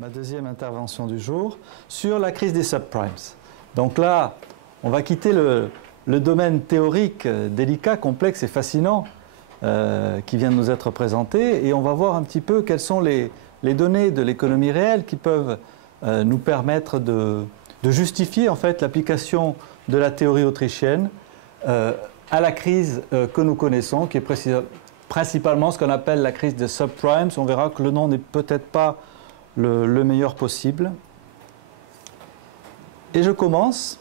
ma deuxième intervention du jour, sur la crise des subprimes. Donc là, on va quitter le domaine théorique délicat, complexe et fascinant qui vient de nous être présenté, et on va voir un petit peu quelles sont les données de l'économie réelle qui peuvent nous permettre de justifier en fait l'application de la théorie autrichienne à la crise que nous connaissons, qui est principalement ce qu'on appelle la crise des subprimes. On verra que le nom n'est peut-être pas le meilleur possible. Et je commence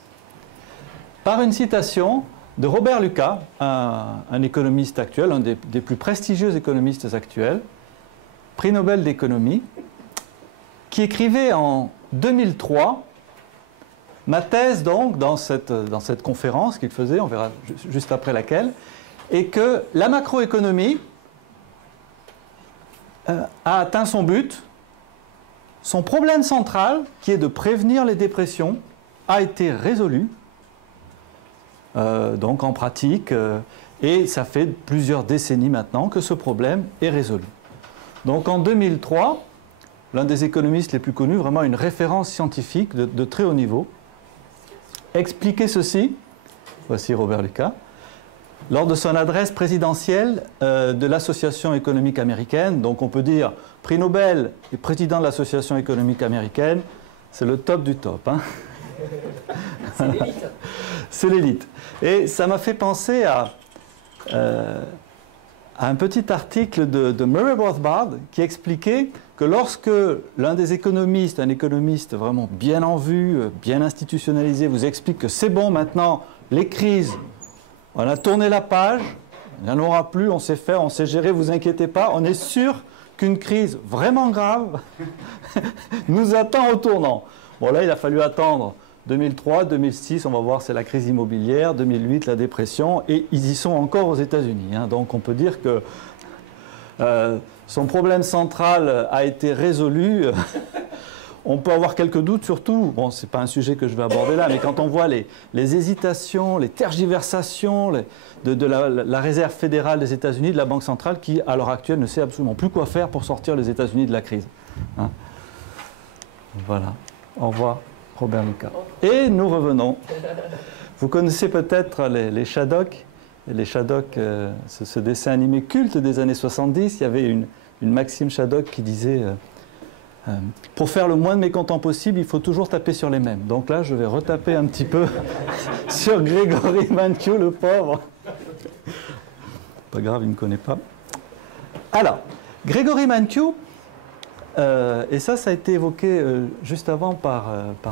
par une citation de Robert Lucas, un économiste actuel, un des plus prestigieux économistes actuels, prix Nobel d'économie, qui écrivait en 2003 ma thèse donc dans cette conférence qu'il faisait, on verra juste après laquelle, et que la macroéconomie a atteint son but. Son problème central, qui est de prévenir les dépressions, a été résolu, donc en pratique, et ça fait plusieurs décennies maintenant que ce problème est résolu. Donc en 2003, l'un des économistes les plus connus, vraiment une référence scientifique de très haut niveau, expliquait ceci, voici Robert Lucas, lors de son adresse présidentielle de l'Association économique américaine. Donc on peut dire prix Nobel et président de l'Association économique américaine, c'est le top du top. Hein. C'est l'élite. C'est l'élite. Et ça m'a fait penser à un petit article de Murray Rothbard qui expliquait que lorsque l'un des économistes, un économiste vraiment bien en vue, bien institutionnalisé, vous explique que c'est bon maintenant, les crises, on a tourné la page, il n'y en aura plus, on sait faire, on sait gérer, vous inquiétez pas, on est sûr qu'une crise vraiment grave nous attend au tournant. Bon là, il a fallu attendre 2003, 2006, on va voir, c'est la crise immobilière, 2008, la dépression, et ils y sont encore aux États-Unis. Hein. Donc on peut dire que son problème central a été résolu. On peut avoir quelques doutes, surtout, bon, ce n'est pas un sujet que je vais aborder là, mais quand on voit les hésitations, les tergiversations de la Réserve fédérale des États-Unis, de la Banque centrale, qui, à l'heure actuelle, ne sait absolument plus quoi faire pour sortir les États-Unis de la crise. Hein. Voilà. Au revoir, Robert Lucas. Et nous revenons. Vous connaissez peut-être les Shadocks. Les Shadocks, ce dessin animé culte des années 70, il y avait une maxime Shaddock qui disait pour faire le moins de mécontents possible, il faut toujours taper sur les mêmes. Donc là, je vais retaper un petit peu sur Gregory Mankiw, le pauvre. Pas grave, il ne me connaît pas. Alors, Gregory Mankiw, et ça a été évoqué juste avant par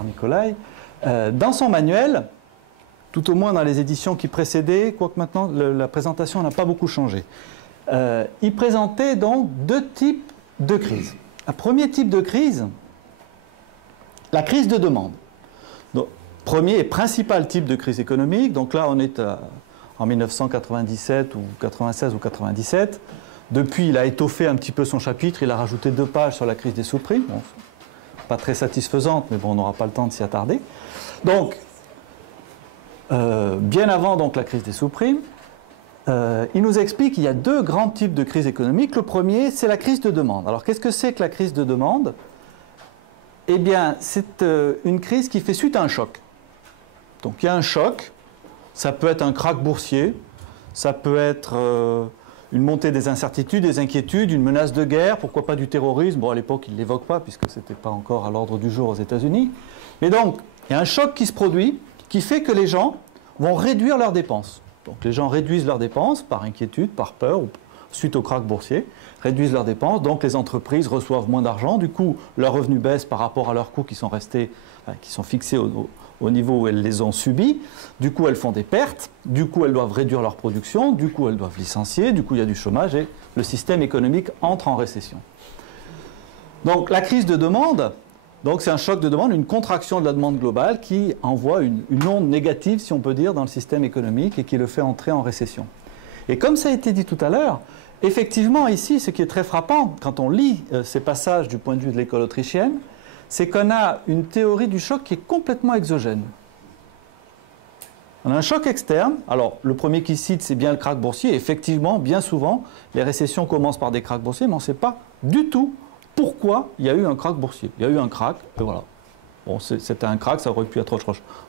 Nikolai, dans son manuel, tout au moins dans les éditions qui précédaient, quoique maintenant la présentation n'a pas beaucoup changé. Il présentait donc deux types de crises. Un premier type de crise, la crise de demande. Donc, premier et principal type de crise économique, donc là on est en 1997 ou 96 ou 97. Depuis, il a étoffé un petit peu son chapitre, il a rajouté 2 pages sur la crise des sous-prix. Bon, pas très satisfaisante, mais bon, on n'aura pas le temps de s'y attarder. Donc, bien avant donc, la crise des sous-primes, il nous explique qu'il y a 2 grands types de crises économiques. Le premier, c'est la crise de demande. Alors, qu'est-ce que c'est que la crise de demande? Eh bien, c'est une crise qui fait suite à un choc. Donc, il y a un choc. Ça peut être un krach boursier. Ça peut être une montée des incertitudes, des inquiétudes, une menace de guerre, pourquoi pas du terrorisme. Bon, à l'époque, il ne l'évoque pas, puisque ce n'était pas encore à l'ordre du jour aux États-Unis. Mais donc, il y a un choc qui se produit, qui fait que les gens vont réduire leurs dépenses. Donc les gens réduisent leurs dépenses par inquiétude, par peur, ou suite au krach boursier, réduisent leurs dépenses, donc les entreprises reçoivent moins d'argent, du coup leurs revenus baissent par rapport à leurs coûts qui sont restés, qui sont fixés au niveau où elles les ont subis, du coup elles font des pertes, du coup elles doivent réduire leur production, du coup elles doivent licencier, du coup il y a du chômage et le système économique entre en récession. Donc la crise de demande, donc c'est un choc de demande, une contraction de la demande globale qui envoie une onde négative, si on peut dire, dans le système économique et qui le fait entrer en récession. Et comme ça a été dit tout à l'heure, effectivement ici, ce qui est très frappant quand on lit ces passages du point de vue de l'école autrichienne, c'est qu'on a une théorie du choc qui est complètement exogène. On a un choc externe. Alors, le premier qui cite, c'est bien le krach boursier. Effectivement, bien souvent, les récessions commencent par des krachs boursiers, mais on ne sait pas du tout pourquoi il y a eu un krach boursier. Il y a eu un krach, et voilà. Bon, c'était un krach, ça aurait pu être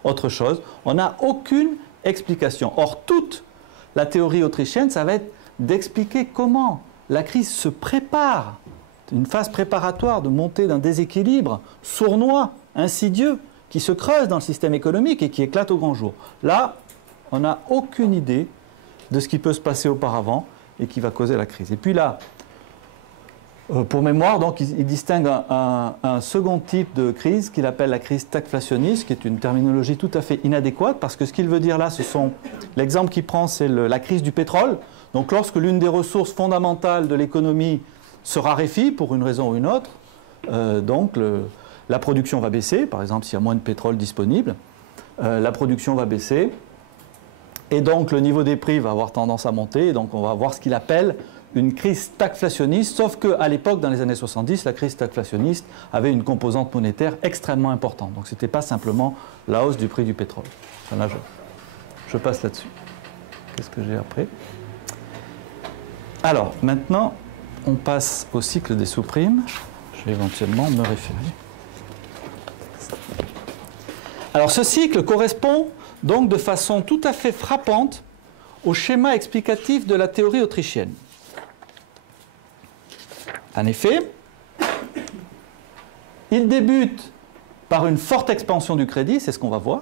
autre chose. On n'a aucune explication. Or, toute la théorie autrichienne, ça va être d'expliquer comment la crise se prépare, une phase préparatoire de montée d'un déséquilibre sournois, insidieux, qui se creuse dans le système économique et qui éclate au grand jour. Là, on n'a aucune idée de ce qui peut se passer auparavant et qui va causer la crise. Et puis là, pour mémoire, donc, il distingue un second type de crise qu'il appelle la crise stagflationniste, qui est une terminologie tout à fait inadéquate, parce que ce qu'il veut dire là, l'exemple qu'il prend, c'est la crise du pétrole. Donc lorsque l'une des ressources fondamentales de l'économie se raréfie pour une raison ou une autre, la production va baisser, par exemple s'il y a moins de pétrole disponible, la production va baisser, et donc le niveau des prix va avoir tendance à monter, et donc on va avoir ce qu'il appelle une crise stagflationniste, sauf qu'à l'époque, dans les années 70, la crise stagflationniste avait une composante monétaire extrêmement importante. Donc ce n'était pas simplement la hausse du prix du pétrole. Enfin, là, je passe là-dessus. Qu'est-ce que j'ai après? Alors, maintenant, on passe au cycle des sous-primes. Je vais éventuellement me référer. Alors, ce cycle correspond donc de façon tout à fait frappante au schéma explicatif de la théorie autrichienne. En effet, il débute par une forte expansion du crédit, c'est ce qu'on va voir.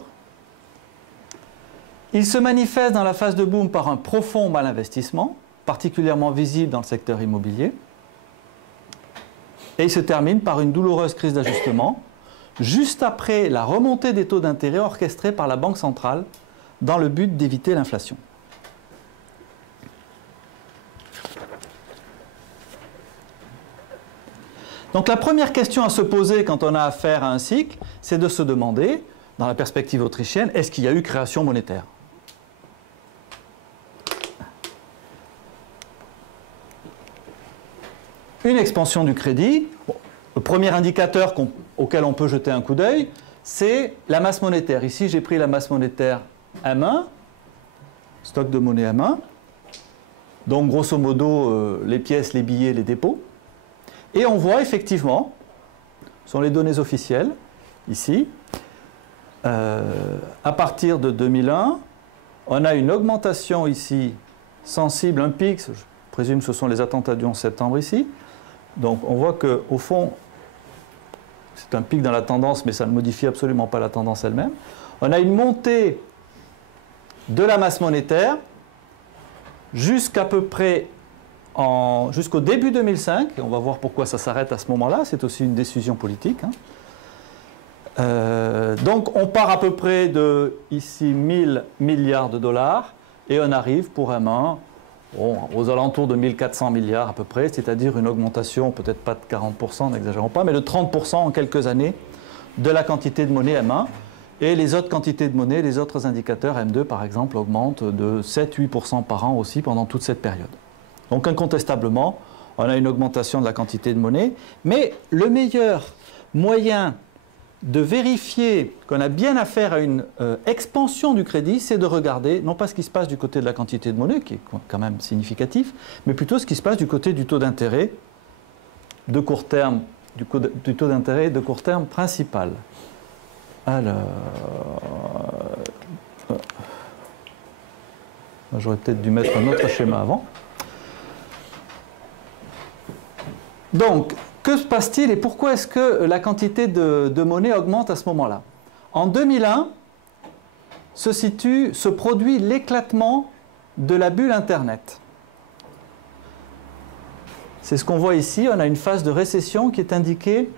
Il se manifeste dans la phase de boom par un profond malinvestissement, particulièrement visible dans le secteur immobilier. Et il se termine par une douloureuse crise d'ajustement, juste après la remontée des taux d'intérêt orchestrée par la Banque centrale dans le but d'éviter l'inflation. Donc la première question à se poser quand on a affaire à un cycle, c'est de se demander, dans la perspective autrichienne, est-ce qu'il y a eu création monétaire ? Une expansion du crédit, bon, le premier indicateur auquel on peut jeter un coup d'œil, c'est la masse monétaire. Ici, j'ai pris la masse monétaire M1, stock de monnaie M1, donc grosso modo les pièces, les billets, les dépôts. Et on voit effectivement, ce sont les données officielles, ici, à partir de 2001, on a une augmentation ici sensible, un pic, je présume que ce sont les attentats du 11 septembre ici. Donc on voit qu'au fond, c'est un pic dans la tendance, mais ça ne modifie absolument pas la tendance elle-même. On a une montée de la masse monétaire jusqu'à peu près jusqu'au début 2005, et on va voir pourquoi ça s'arrête à ce moment-là, c'est aussi une décision politique. Donc on part à peu près de, ici, 1000 milliards de dollars, et on arrive pour M1 aux alentours de 1400 milliards à peu près, c'est-à-dire une augmentation, peut-être pas de 40%, n'exagérons pas, mais de 30% en quelques années de la quantité de monnaie M1, et les autres quantités de monnaie, les autres indicateurs M2 par exemple, augmentent de 7-8% par an aussi pendant toute cette période. Donc incontestablement, on a une augmentation de la quantité de monnaie, mais le meilleur moyen de vérifier qu'on a bien affaire à une expansion du crédit, c'est de regarder, non pas ce qui se passe du côté de la quantité de monnaie, qui est quand même significatif, mais plutôt ce qui se passe du côté du taux d'intérêt de court terme, du taux d'intérêt de court terme principal. Alors, j'aurais peut-être dû mettre un autre schéma avant. Donc, que se passe-t-il et pourquoi est-ce que la quantité de monnaie augmente à ce moment-là? En 2001, se produit l'éclatement de la bulle Internet. C'est ce qu'on voit ici, on a une phase de récession qui est indiquée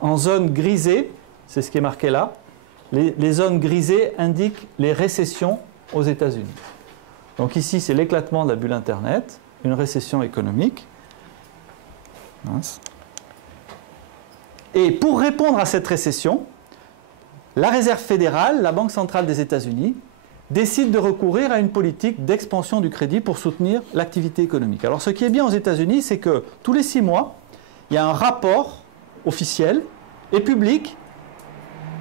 en zone grisée, c'est ce qui est marqué là. Les zones grisées indiquent les récessions aux États-Unis. Donc ici, c'est l'éclatement de la bulle Internet, une récession économique. Mince. Et pour répondre à cette récession, la Réserve fédérale, la Banque centrale des États-Unis, décide de recourir à une politique d'expansion du crédit pour soutenir l'activité économique. Alors ce qui est bien aux États-Unis, c'est que tous les 6 mois, il y a un rapport officiel et public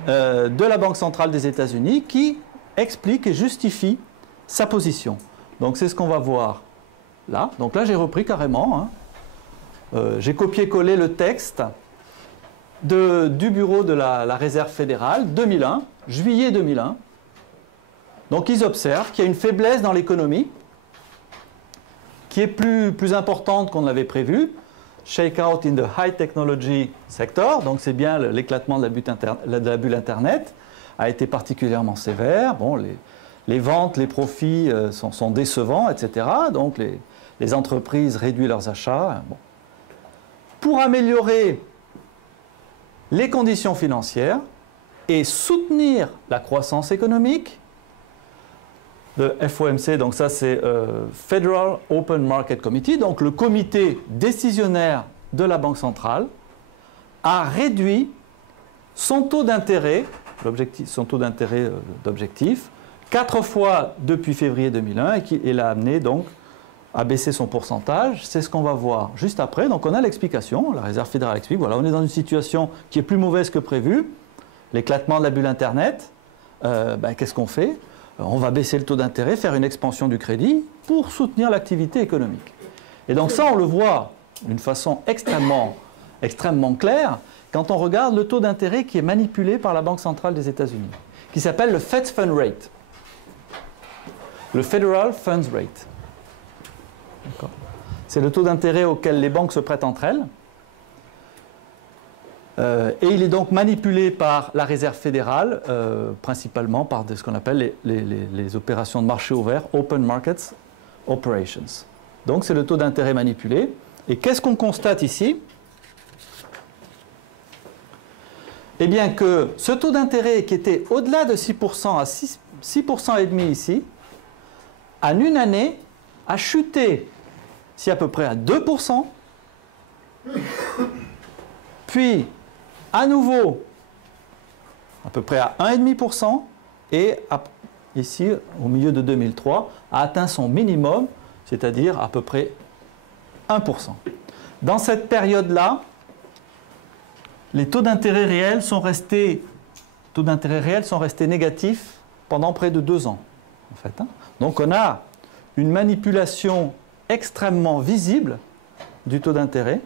de la Banque centrale des États-Unis qui explique et justifie sa position. Donc c'est ce qu'on va voir là. Donc là j'ai repris carrément j'ai copié-collé le texte du bureau de la Réserve fédérale, 2001, juillet 2001. Donc ils observent qu'il y a une faiblesse dans l'économie qui est plus importante qu'on l'avait prévu. Shakeout in the high technology sector, donc c'est bien l'éclatement de la bulle Internet, a été particulièrement sévère. Bon, les ventes, les profits sont décevants, etc. Donc les entreprises réduisent leurs achats. Bon. Pour améliorer les conditions financières et soutenir la croissance économique, le FOMC, donc ça c'est Federal Open Market Committee, donc le comité décisionnaire de la Banque centrale, a réduit son taux d'intérêt, son taux d'intérêt d'objectif, 4 fois depuis février 2001 et qui l'a amené donc à baisser son pourcentage. C'est ce qu'on va voir juste après. Donc on a l'explication, la Réserve fédérale explique, voilà, on est dans une situation qui est plus mauvaise que prévu, l'éclatement de la bulle Internet, qu'est-ce qu'on fait ? On va baisser le taux d'intérêt, faire une expansion du crédit pour soutenir l'activité économique. Et donc ça, on le voit d'une façon extrêmement claire quand on regarde le taux d'intérêt qui est manipulé par la Banque centrale des États-Unis, qui s'appelle le Fed Fund Rate, le Federal Funds Rate. C'est le taux d'intérêt auquel les banques se prêtent entre elles. Et il est donc manipulé par la Réserve fédérale, principalement par ce qu'on appelle les opérations de marché ouvert, Open Markets Operations. Donc c'est le taux d'intérêt manipulé. Et qu'est-ce qu'on constate ici? Eh bien que ce taux d'intérêt qui était au-delà de 6% à 6% et demi ici, en une année, a chuté si à peu près à 2%, puis à nouveau à peu près à 1,5%, et ici, au milieu de 2003, a atteint son minimum, c'est-à-dire à peu près 1%. Dans cette période-là, les taux d'intérêt réels sont restés négatifs pendant près de 2 ans. En fait, hein. Donc on a une manipulation extrêmement visible du taux d'intérêt,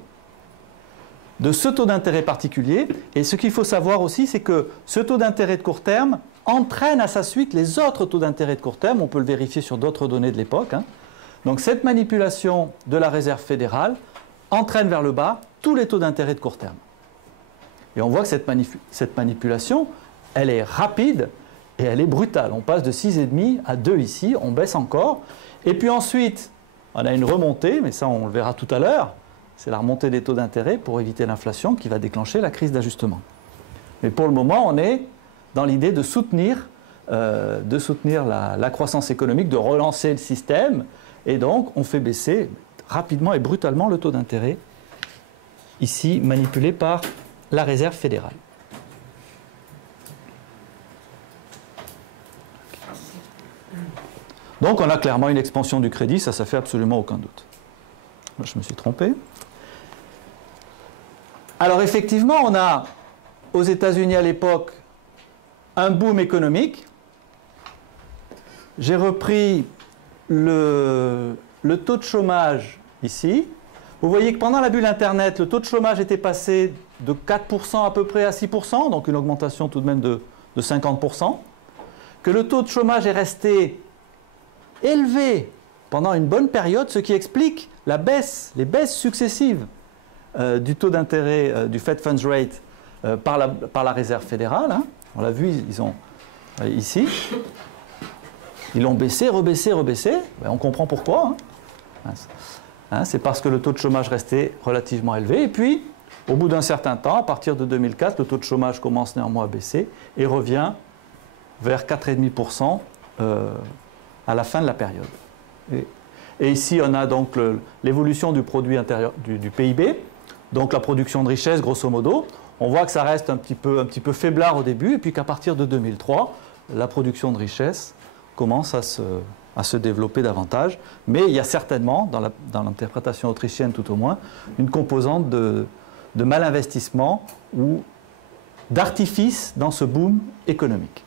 de ce taux d'intérêt particulier. Et ce qu'il faut savoir aussi, c'est que ce taux d'intérêt de court terme entraîne à sa suite les autres taux d'intérêt de court terme. On peut le vérifier sur d'autres données de l'époque. Hein. Donc cette manipulation de la Réserve fédérale entraîne vers le bas tous les taux d'intérêt de court terme. Et on voit que cette manipulation, elle est rapide et elle est brutale. On passe de 6,5 à 2 ici, on baisse encore. Et puis ensuite, on a une remontée, mais ça on le verra tout à l'heure. C'est la remontée des taux d'intérêt pour éviter l'inflation qui va déclencher la crise d'ajustement. Mais pour le moment, on est dans l'idée de soutenir la croissance économique, de relancer le système. Et donc, on fait baisser rapidement et brutalement le taux d'intérêt, ici manipulé par la Réserve fédérale. Donc, on a clairement une expansion du crédit, ça fait absolument aucun doute. Là, je me suis trompé. Alors, effectivement, on a aux États-Unis à l'époque un boom économique. J'ai repris le taux de chômage ici. Vous voyez que pendant la bulle Internet, le taux de chômage était passé de 4% à peu près à 6%, donc une augmentation tout de même de 50%. Que le taux de chômage est resté élevé pendant une bonne période, ce qui explique les baisses successives du taux d'intérêt du Fed Funds Rate par la Réserve fédérale. Hein. On l'a vu, ils ont ici. Ils l'ont baissé, rebaissé, rebaissé. Ben, on comprend pourquoi. Hein, c'est parce que le taux de chômage restait relativement élevé. Et puis, au bout d'un certain temps, à partir de 2004, le taux de chômage commence néanmoins à baisser et revient vers 4,5% à la fin de la période. Et ici, on a donc l'évolution du produit intérieur du PIB, donc la production de richesse, grosso modo. On voit que ça reste un petit peu faiblard au début, et puis qu'à partir de 2003, la production de richesse commence à se développer davantage. Mais il y a certainement, dans l'interprétation autrichienne tout au moins, une composante de malinvestissement ou d'artifice dans ce boom économique.